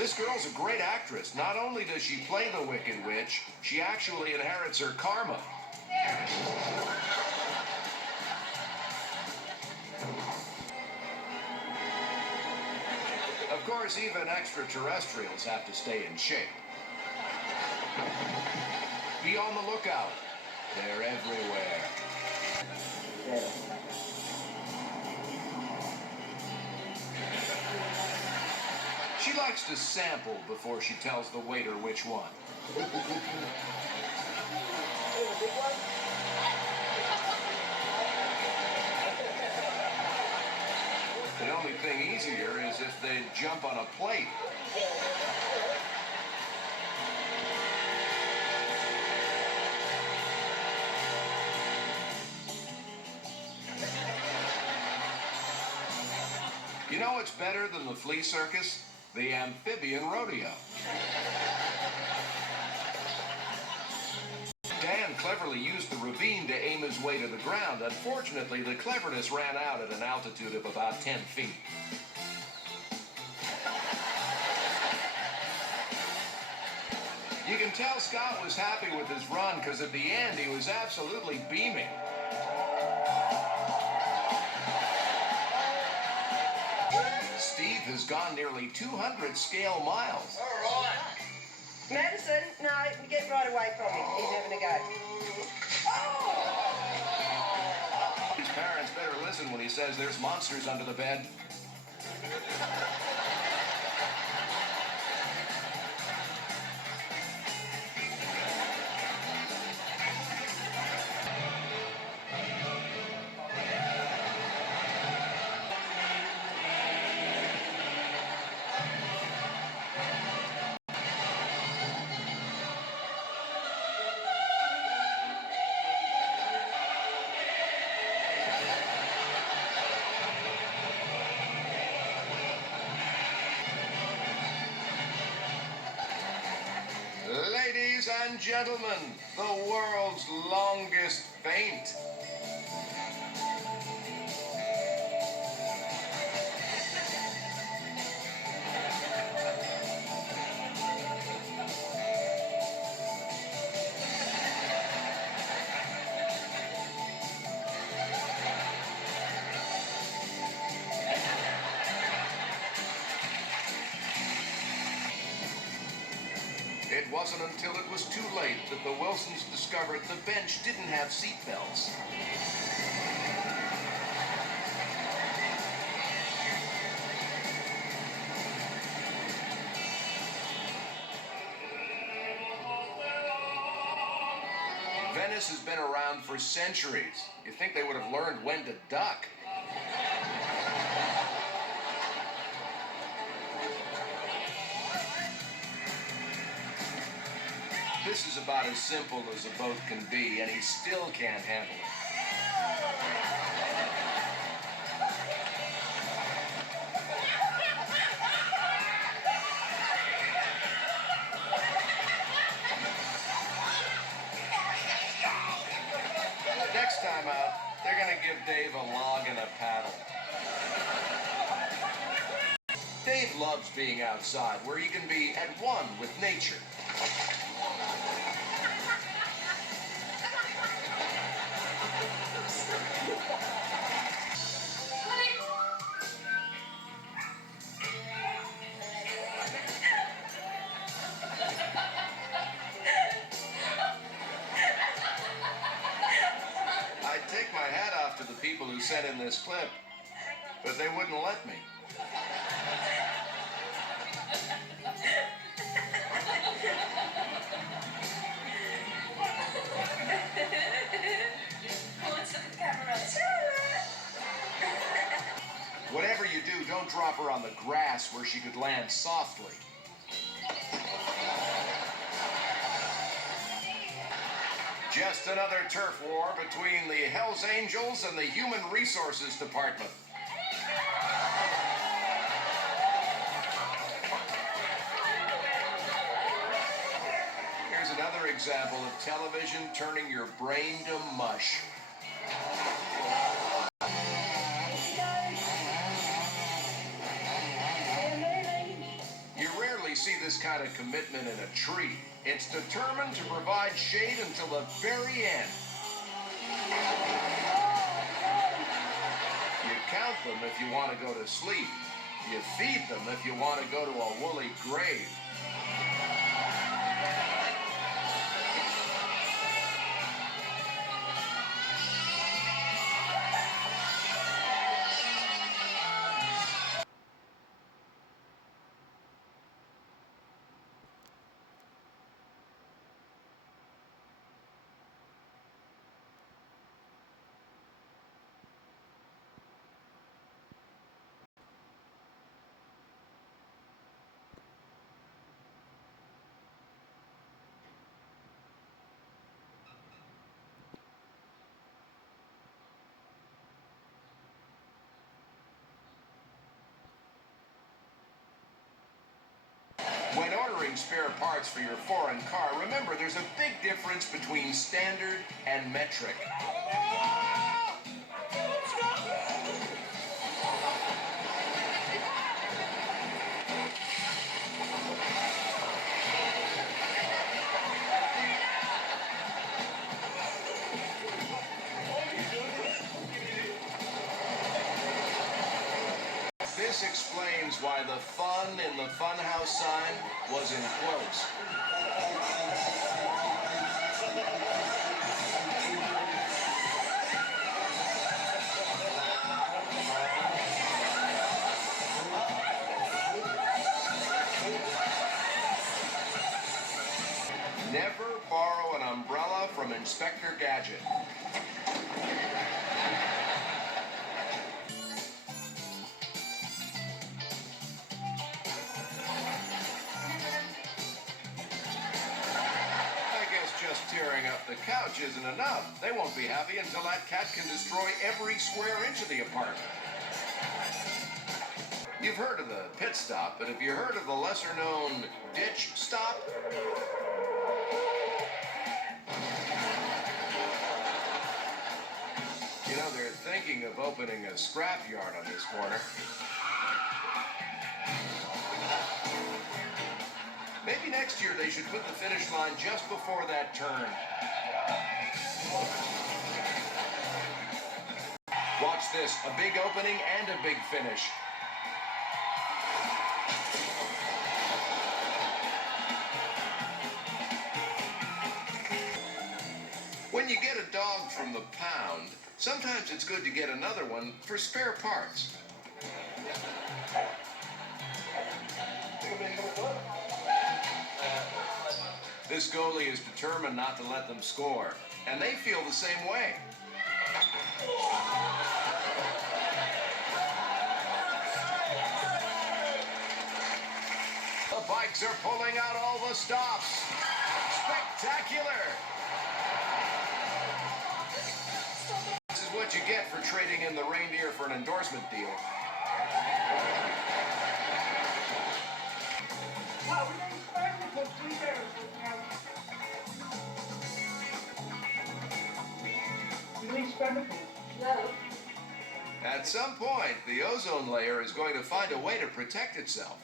This girl's a great actress. Not only does she play the Wicked Witch, she actually inherits her karma. Of course, even extraterrestrials have to stay in shape. Be on the lookout. They're everywhere. She likes to sample before she tells the waiter which one. The only thing easier is if they jump on a plate. You know what's better than the flea circus? The amphibian rodeo. Dan cleverly used the ravine to aim his way to the ground. Unfortunately, the cleverness ran out at an altitude of about 10 feet. You can tell Scott was happy with his run because at the end he was absolutely beaming. Steve has gone nearly 200 scale miles. All right. Madison, no, get right away from him. He's having a go. Oh! His parents better listen when he says there's monsters under the bed. Ladies and gentlemen, the world's longest faint. It wasn't until it was too late that the Wilsons discovered the bench didn't have seat belts. Venice has been around for centuries. You'd think they would have learned when to duck. This is about as simple as a boat can be, and he still can't handle it. Next time out, they're going to give Dave a log and a paddle. Dave loves being outside, where he can be at one with nature. I'd take my hat off to the people who sent in this clip, but they wouldn't let me. Whatever you do, don't drop her on the grass where she could land softly. Just another turf war between the Hells Angels and the Human Resources Department. Here's another example of television turning your brain to mush. this kind of commitment in a tree. It's determined to provide shade until the very end. You count them if you want to go to sleep. You feed them if you want to go to a woolly grave. When ordering spare parts for your foreign car, remember there's a big difference between standard and metric. This explains why the fun in the Funhouse sign was in quotes. Never borrow an umbrella from Inspector Gadget. Just tearing up the couch isn't enough. They won't be happy until that cat can destroy every square inch of the apartment. You've heard of the pit stop, but have you heard of the lesser-known ditch stop? You know, they're thinking of opening a scrapyard on this corner. Maybe next year they should put the finish line just before that turn. Watch this, a big opening and a big finish. When you get a dog from the pound, sometimes it's good to get another one for spare parts. This goalie is determined not to let them score, and they feel the same way. The bikes are pulling out all the stops. Spectacular! This is what you get for trading in the reindeer for an endorsement deal. No. At some point, the ozone layer is going to find a way to protect itself.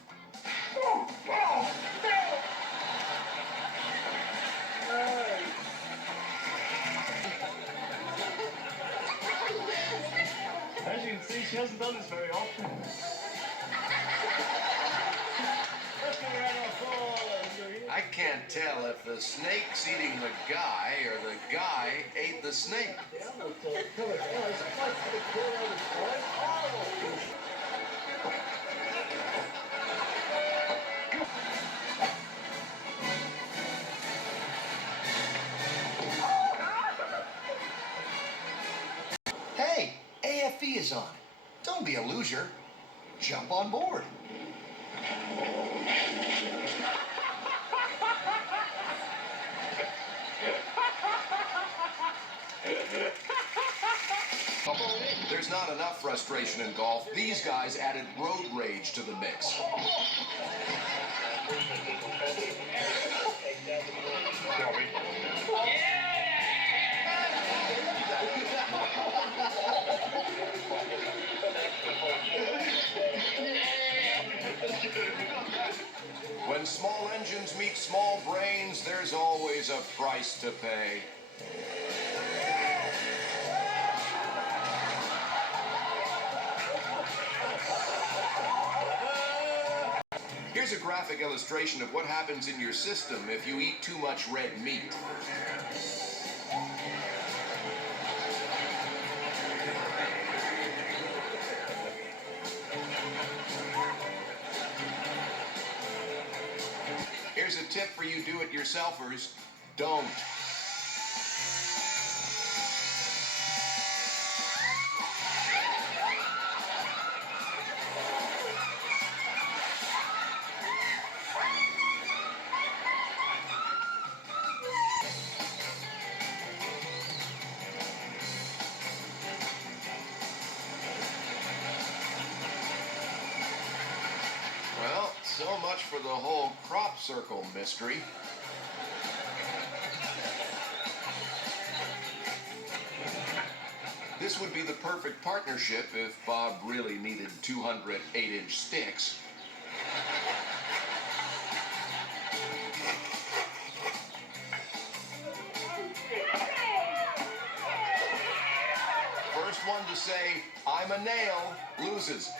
As you can see, she hasn't done this very often. I can't tell if the snake's eating the guy or the guy ate the snake. Hey, AFV is on. Don't be a loser. Jump on board. There's not enough frustration in golf. These guys added road rage to the mix. When small always a price to pay. Here's a graphic illustration of what happens in your system if you eat too much red meat. Here's a tip for you do-it-yourselfers. Don't. Well, so much for the whole crop circle mystery. This would be the perfect partnership if Bob really needed 200 8-inch sticks. First one to say, "I'm a nail," loses.